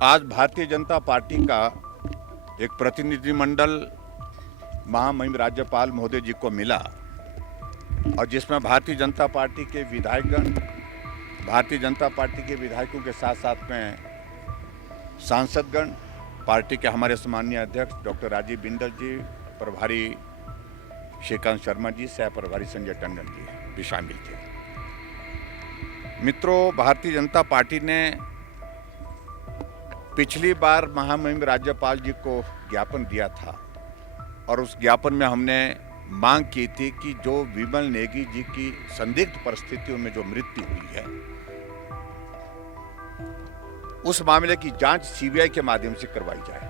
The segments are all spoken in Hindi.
आज भारतीय जनता पार्टी का एक प्रतिनिधिमंडल महामहिम राज्यपाल महोदय जी को मिला और जिसमें भारतीय जनता पार्टी के विधायकगण, भारतीय जनता पार्टी के विधायकों के साथ साथ में सांसदगण, पार्टी के हमारे सम्मानीय अध्यक्ष डॉक्टर राजीव बिंदल जी, प्रभारी श्रीकांत शर्मा जी, सह प्रभारी संजय टंडन जी भी शामिल थे। मित्रों, भारतीय जनता पार्टी ने पिछली बार महामहिम राज्यपाल जी को ज्ञापन दिया था और उस ज्ञापन में हमने मांग की थी कि जो विमल नेगी जी की संदिग्ध परिस्थितियों में जो मृत्यु हुई है, उस मामले की जांच सीबीआई के माध्यम से करवाई जाए,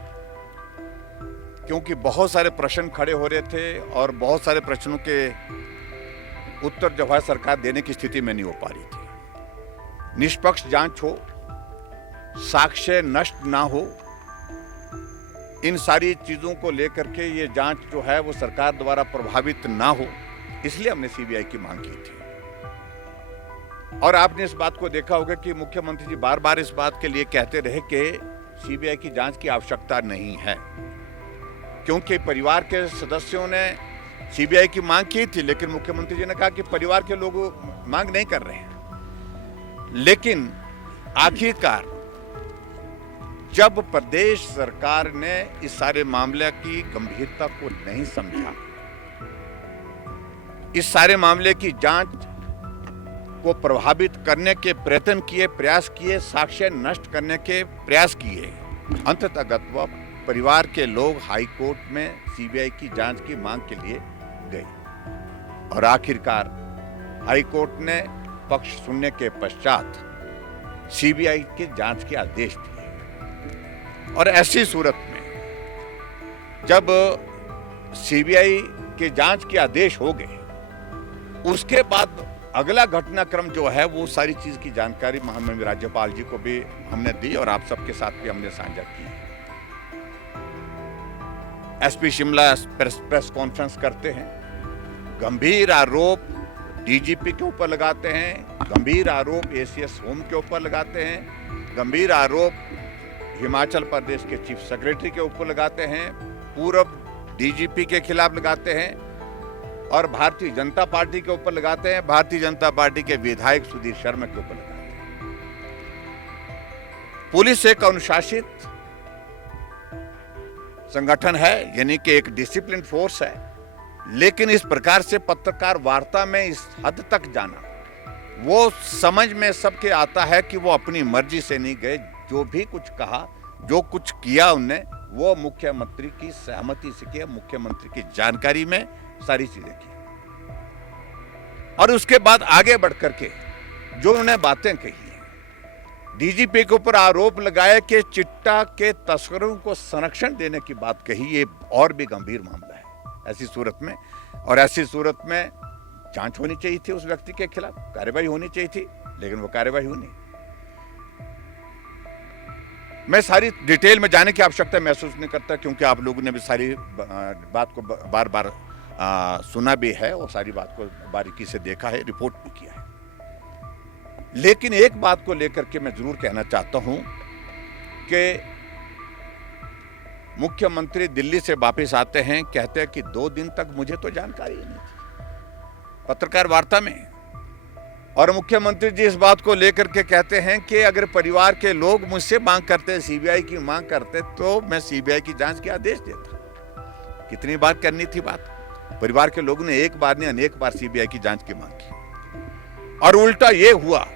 क्योंकि बहुत सारे प्रश्न खड़े हो रहे थे और बहुत सारे प्रश्नों के उत्तर जो है सरकार देने की स्थिति में नहीं हो पा रही थी। निष्पक्ष जांच हो, साक्ष्य नष्ट ना हो, इन सारी चीजों को लेकर के ये जांच जो है वो सरकार द्वारा प्रभावित ना हो, इसलिए हमने सीबीआई की मांग की थी। और आपने इस बात को देखा होगा कि मुख्यमंत्री जी बार बार इस बात के लिए कहते रहे कि सीबीआई की जांच की आवश्यकता नहीं है, क्योंकि परिवार के सदस्यों ने सीबीआई की मांग की थी, लेकिन मुख्यमंत्री जी ने कहा कि परिवार के लोग मांग नहीं कर रहे हैं। लेकिन आखिरकार जब प्रदेश सरकार ने इस सारे मामले की गंभीरता को नहीं समझा, इस सारे मामले की जांच को प्रभावित करने के प्रयत्न किए, प्रयास किए, साक्ष्य नष्ट करने के प्रयास किए, अंततः परिवार के लोग हाई कोर्ट में सीबीआई की जांच की मांग के लिए गए और आखिरकार हाई कोर्ट ने पक्ष सुनने के पश्चात सीबीआई के जांच के आदेश दिए। और ऐसी सूरत में जब सीबीआई के जांच के आदेश हो गए, उसके बाद अगला घटनाक्रम जो है वो सारी चीज की जानकारी महामहिम राज्यपाल जी को भी हमने दी और आप सबके साथ भी हमने साझा की। एसपी शिमला प्रेस कॉन्फ्रेंस करते हैं, गंभीर आरोप डीजीपी के ऊपर लगाते हैं, गंभीर आरोप एसीएस होम के ऊपर लगाते हैं, गंभीर आरोप हिमाचल प्रदेश के चीफ सेक्रेटरी के ऊपर लगाते हैं, पूर्व डीजीपी के खिलाफ लगाते हैं और भारतीय जनता पार्टी के ऊपर लगाते हैं, भारतीय जनता पार्टी के विधायक सुधीर शर्मा के ऊपर लगाते हैं। पुलिस एक अनुशासित संगठन है, यानी कि एक डिसिप्लिन फोर्स है, लेकिन इस प्रकार से पत्रकार वार्ता में इस हद तक जाना, वो समझ में सबके आता है कि वो अपनी मर्जी से नहीं गए। जो भी कुछ कहा, जो कुछ किया उनने, वो मुख्यमंत्री की सहमति से किया, मुख्यमंत्री की जानकारी में सारी चीजें की। और उसके बाद आगे बढ़कर के जो उन्होंने बातें कही हैं, डीजीपी के ऊपर आरोप लगाया कि चिट्टा के तस्करों को संरक्षण देने की बात कही, ये और भी गंभीर मामला है। ऐसी सूरत में और ऐसी सूरत में जांच होनी चाहिए थी, उस व्यक्ति के खिलाफ कार्रवाई होनी चाहिए थी, लेकिन वो कार्रवाई हुई नहीं। मैं सारी डिटेल में जाने की आवश्यकता महसूस नहीं करता, क्योंकि आप लोगों ने भी सारी बात को बार बार सुना भी है और सारी बात को बारीकी से देखा है, रिपोर्ट भी किया है। लेकिन एक बात को लेकर के मैं जरूर कहना चाहता हूं कि मुख्यमंत्री दिल्ली से वापस आते हैं, कहते हैं कि 2 दिन तक मुझे तो जानकारी नहीं थी पत्रकार वार्ता में, और मुख्यमंत्री जी इस बात को लेकर के कहते हैं कि अगर परिवार के लोग मुझसे मांग करते, सीबीआई की मांग करते, तो मैं सीबीआई की जांच के आदेश देता। कितनी बार करनी थी बात? परिवार के लोगों ने एक बार नहीं अनेक बार सीबीआई की जांच की मांग की, और उल्टा ये हुआ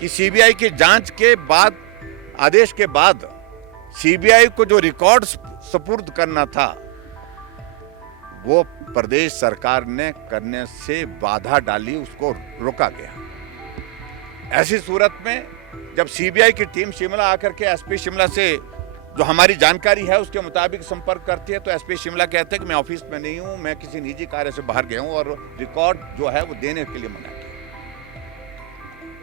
कि सीबीआई की जांच के बाद, आदेश के बाद, सीबीआई को जो रिकॉर्ड सुपुर्द करना था वो प्रदेश सरकार ने करने से बाधा डाली, उसको रोका गया। ऐसी सूरत में जब सीबीआई की टीम शिमला आकर के एसपी शिमला से जो हमारी जानकारी है उसके मुताबिक संपर्क करती है, तो एसपी शिमला कहते हैं कि मैं ऑफिस में नहीं हूं, मैं किसी निजी कार्य से बाहर गया हूं, और रिकॉर्ड जो है वो देने के लिए मना किया।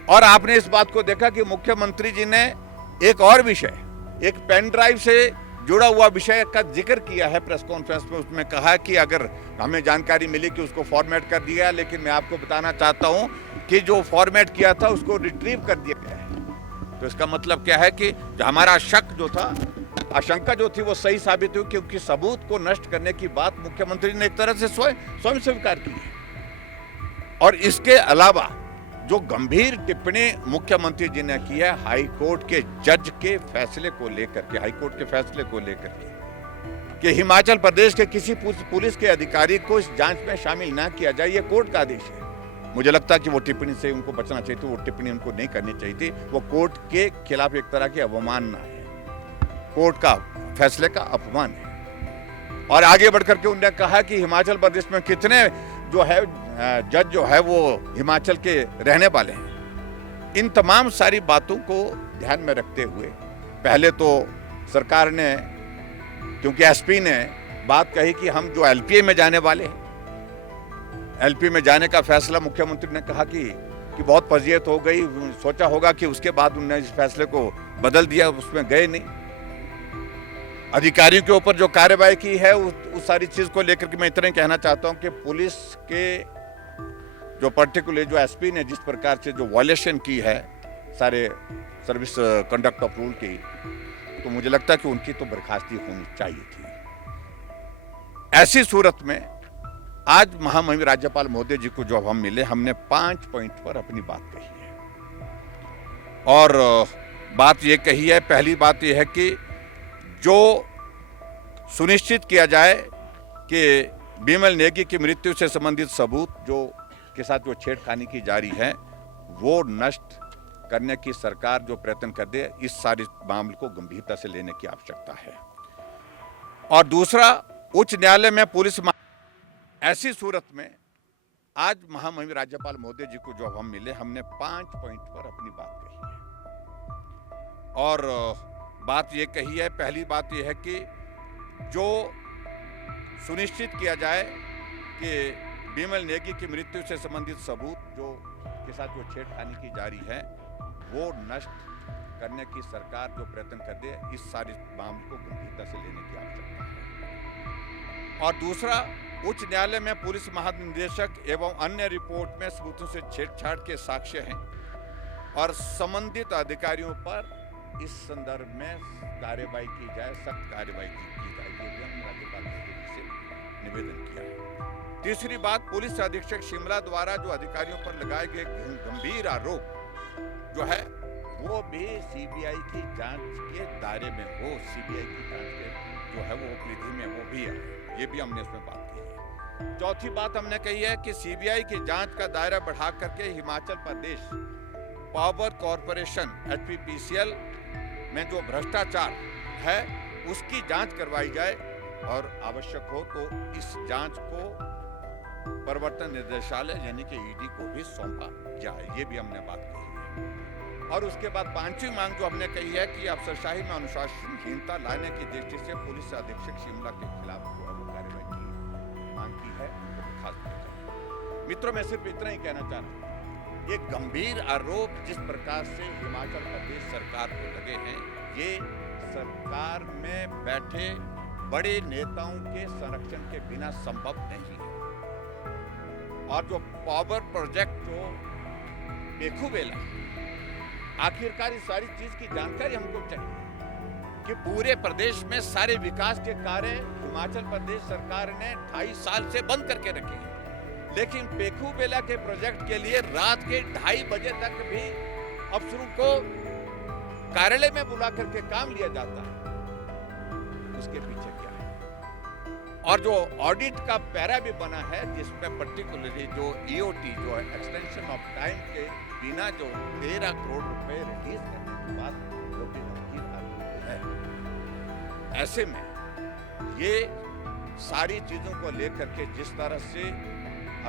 और आपने इस बात को देखा कि मुख्यमंत्री जी ने एक और विषय, एक पेन ड्राइव से जुड़ा हुआ विषय का जिक्र किया है प्रेस कॉन्फ्रेंस में। उसमें कहा कि अगर हमें जानकारी मिली कि उसको फॉर्मेट कर दिया, लेकिन मैं आपको बताना चाहता हूं कि जो फॉर्मेट किया था उसको रिट्रीव कर दिया गया है। तो इसका मतलब क्या है कि जो हमारा शक जो था, आशंका जो थी, वो सही साबित हुई, क्योंकि सबूत को नष्ट करने की बात मुख्यमंत्री ने एक तरह से स्वयं स्वीकार की है। और इसके अलावा जो गंभीर टिप्पणी मुख्यमंत्री जी ने की है हाई कोर्ट के जज के फैसले को लेकर के, हाई कोर्ट के फैसले को लेकर के, कि हिमाचल प्रदेश के किसी पुलिस के अधिकारी को इस जांच में शामिल ना किया जाए, ये कोर्ट का आदेश है। मुझे लगता है कि वो टिप्पणी से उनको बचना चाहिए थी, वो टिप्पणी उनको नहीं करनी चाहिए थी। वो कोर्ट के खिलाफ एक तरह की अवमानना है, कोर्ट का फैसले का अपमान है। और आगे बढ़कर के उन्होंने कहा कि हिमाचल प्रदेश में कितने जो है जज जो है वो हिमाचल के रहने वाले हैं। इन तमाम सारी बातों को ध्यान में रखते हुए पहले तो सरकार ने, क्योंकि एसपी ने बात कही कि हम जो एलपीए में जाने वाले हैं, एलपी में जाने का फैसला मुख्यमंत्री ने कहा कि बहुत फजीयत हो गई, सोचा होगा कि उसके बाद उन्होंने इस फैसले को बदल दिया, उसमें गए नहीं। अधिकारियों के ऊपर जो कार्रवाई की है उस सारी चीज को लेकर के मैं इतना ही कहना चाहता हूं कि पुलिस के जो पर्टिकुलर जो एसपी ने जिस प्रकार से जो वायलेशन की है सारे सर्विस कंडक्ट ऑफ रूल की, तो मुझे लगता है कि उनकी तो बर्खास्ती होनी चाहिए थी। ऐसी सूरत में आज महामहिम राज्यपाल महोदय जी को जब हम मिले, हमने 5 पॉइंट पर अपनी बात कही है। और बात ये कही है, पहली बात यह है कि जो सुनिश्चित किया जाए कि बिमल नेगी की मृत्यु से संबंधित सबूत जो के साथ जो छेड़खानी की जारी है वो नष्ट करने की सरकार जो प्रयत्न कर दे, इस सारे मामले को गंभीरता से लेने की आवश्यकता है। और दूसरा, उच्च न्यायालय में पुलिस ऐसी सूरत में आज महामहिम राज्यपाल महोदय जी को जब हम मिले, हमने 5 पॉइंट पर अपनी बात कही है। और बात ये कही है, पहली बात यह है कि जो सुनिश्चित किया जाए कि बिमल नेगी की मृत्यु से संबंधित सबूत जो के साथ जो छेड़खानी की जारी है वो नष्ट करने की सरकार जो प्रयत्न कर दे, इस सारे मामले को गंभीरता से लेने की आवश्यकता है। और दूसरा, उच्च न्यायालय में पुलिस महानिदेशक एवं अन्य रिपोर्ट में सबूतों से छेड़छाड़ के साक्ष्य हैं और संबंधित अधिकारियों पर इस संदर्भ में कार्रवाई की जाए, सख्त कार्रवाई की जाए, ये भी हमने राज्यपाल से निवेदन किया है। तीसरी बात, पुलिस अधीक्षक शिमला द्वारा जो अधिकारियों पर लगाए गए गंभीर आरोप जो है वो भी सीबीआई की जांच के दायरे में हो, सीबीआई की जांच के जो है वो परिधि में वो भी है, ये भी हमने इसमें बात की है। चौथी बात हमने कही है कि सीबीआई की जांच का दायरा बढ़ा करके हिमाचल प्रदेश पावर कॉरपोरेशन एचपीपीसीएल में जो भ्रष्टाचार है उसकी जांच करवाई जाए और आवश्यक हो तो इस जांच को प्रवर्तन निदेशालय यानी कि ईडी को भी सौंपा जाए, ये भी हमने बात कही है। और उसके बाद पांचवी मांग जो हमने कही है कि अफसरशाही में अनुशासनहीनता लाने की दृष्टि से पुलिस अधीक्षक शिमला के खिलाफ जो है वो कार्रवाई की मांग की है, खास मित्रों मैं सिर्फ इतना ही कहना चाहता हूँ, ये गंभीर आरोप जिस प्रकार से हिमाचल प्रदेश सरकार को लगे हैं, ये सरकार में बैठे बड़े नेताओं के संरक्षण के बिना संभव नहीं है। और जो पावर प्रोजेक्ट जो पेखूबेला, आखिरकार इस सारी चीज की जानकारी हमको चाहिए कि पूरे प्रदेश में सारे विकास के कार्य हिमाचल प्रदेश सरकार ने 2.5 साल से बंद करके रखे हैं, लेकिन पेखूबेला के प्रोजेक्ट के लिए रात के 2:30 बजे तक भी अफसरों को कार्यालय में बुला करके काम लिया जाता है। उसके पीछे क्या है? और जो ऑडिट का पैरा भी बना है जिसमें पर्टिकुलरली जो ईओटी जो है एक्सटेंशन ऑफ टाइम के बिना जो 13 करोड़ रुपए रिलीज करने के बाद जो भी गंभीर आरोप है, ऐसे में ये सारी चीजों को लेकर के जिस तरह से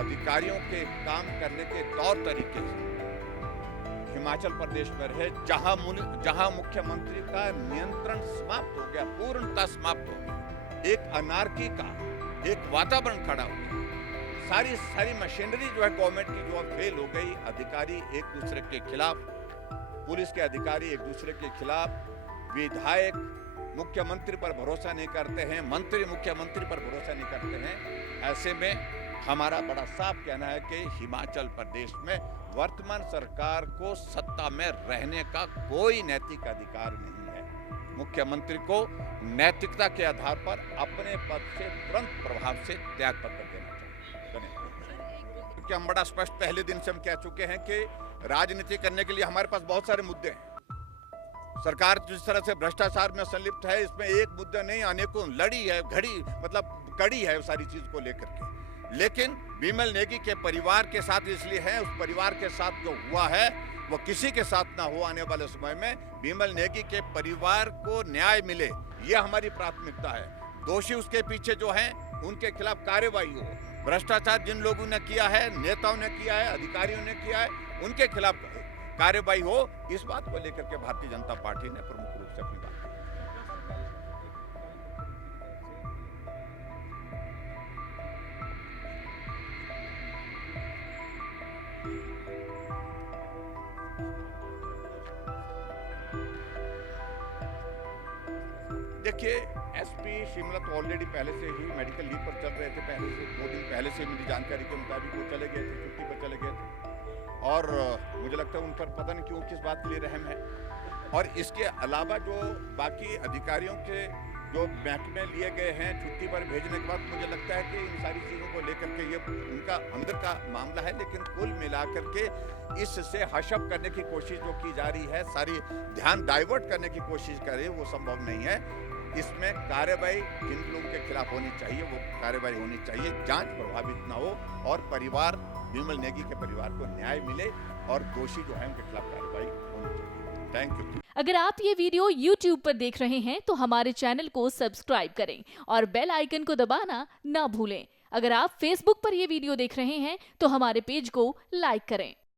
अधिकारियों के काम करने के तौर तरीके हिमाचल प्रदेश में रहे, जहां मुख्यमंत्री का नियंत्रण समाप्त हो गया, पूर्णतः समाप्त हो गया, एक अनार्की का एक वातावरण खड़ा हो गया, सारी मशीनरी जो है गवर्नमेंट की जो फेल हो गई, अधिकारी एक दूसरे के खिलाफ, पुलिस के अधिकारी एक दूसरे के खिलाफ, विधायक मुख्यमंत्री पर भरोसा नहीं करते हैं, मंत्री मुख्यमंत्री पर भरोसा नहीं करते हैं। ऐसे में हमारा बड़ा साफ कहना है कि हिमाचल प्रदेश में वर्तमान सरकार को सत्ता में रहने का कोई नैतिक अधिकार नहीं है। मुख्यमंत्री को नैतिकता के आधार पर अपने पद से तुरंत प्रभाव से त्याग पत्र देना चाहिए। क्योंकि हम बड़ा स्पष्ट पहले दिन से हम कह चुके हैं कि राजनीति करने के लिए हमारे पास बहुत सारे मुद्दे हैं। सरकार जिस तरह से भ्रष्टाचार में संलिप्त है, इसमें एक मुद्दा नहीं, अनेकों लड़ी है, घड़ी मतलब कड़ी है सारी चीज को लेकर के। लेकिन बिमल नेगी के परिवार के साथ इसलिए है, उस परिवार के साथ जो हुआ है वो किसी के साथ ना हो। आने वाले समय में बिमल नेगी के परिवार को न्याय मिले, यह हमारी प्राथमिकता है। दोषी उसके पीछे जो हैं उनके खिलाफ कार्रवाई हो। भ्रष्टाचार जिन लोगों ने किया है, नेताओं ने किया है, अधिकारियों ने किया है, उनके खिलाफ कार्रवाई हो। इस बात को लेकर के भारतीय जनता पार्टी ने प्रमुख रूप से अपनी बात की। देखिए, एसपी शिमला तो ऑलरेडी पहले से ही मेडिकल लीव पर चल रहे थे। पहले से 2 दिन पहले से मेरी जानकारी के मुताबिक वो चले गए थे, छुट्टी पर चले गए थे। और मुझे लगता है उन पर पता नहीं क्यों किस बात के लिए रहम है। और इसके अलावा जो बाकी अधिकारियों के जो महकमे लिए गए हैं छुट्टी पर भेजने के बाद, मुझे लगता है कि इन सारी चीज़ों को लेकर के ये उनका अंदर का मामला है। लेकिन कुल मिलाकर के इससे हशप करने की कोशिश जो की जा रही है, सारी ध्यान डाइवर्ट करने की कोशिश कर रही है, वो संभव नहीं है। इसमें कार्रवाई जिन लोगों के खिलाफ होनी चाहिए वो कार्रवाई होनी चाहिए, जांच प्रभावित ना हो और परिवार बिमल नेगी के परिवार को न्याय मिले और दोषी जो है उनके खिलाफ कार्रवाई होनी चाहिए। Thank you. अगर आप ये वीडियो YouTube पर देख रहे हैं तो हमारे चैनल को सब्सक्राइब करें और बेल आइकन को दबाना ना भूलें। अगर आप Facebook पर ये वीडियो देख रहे हैं तो हमारे पेज को लाइक करें।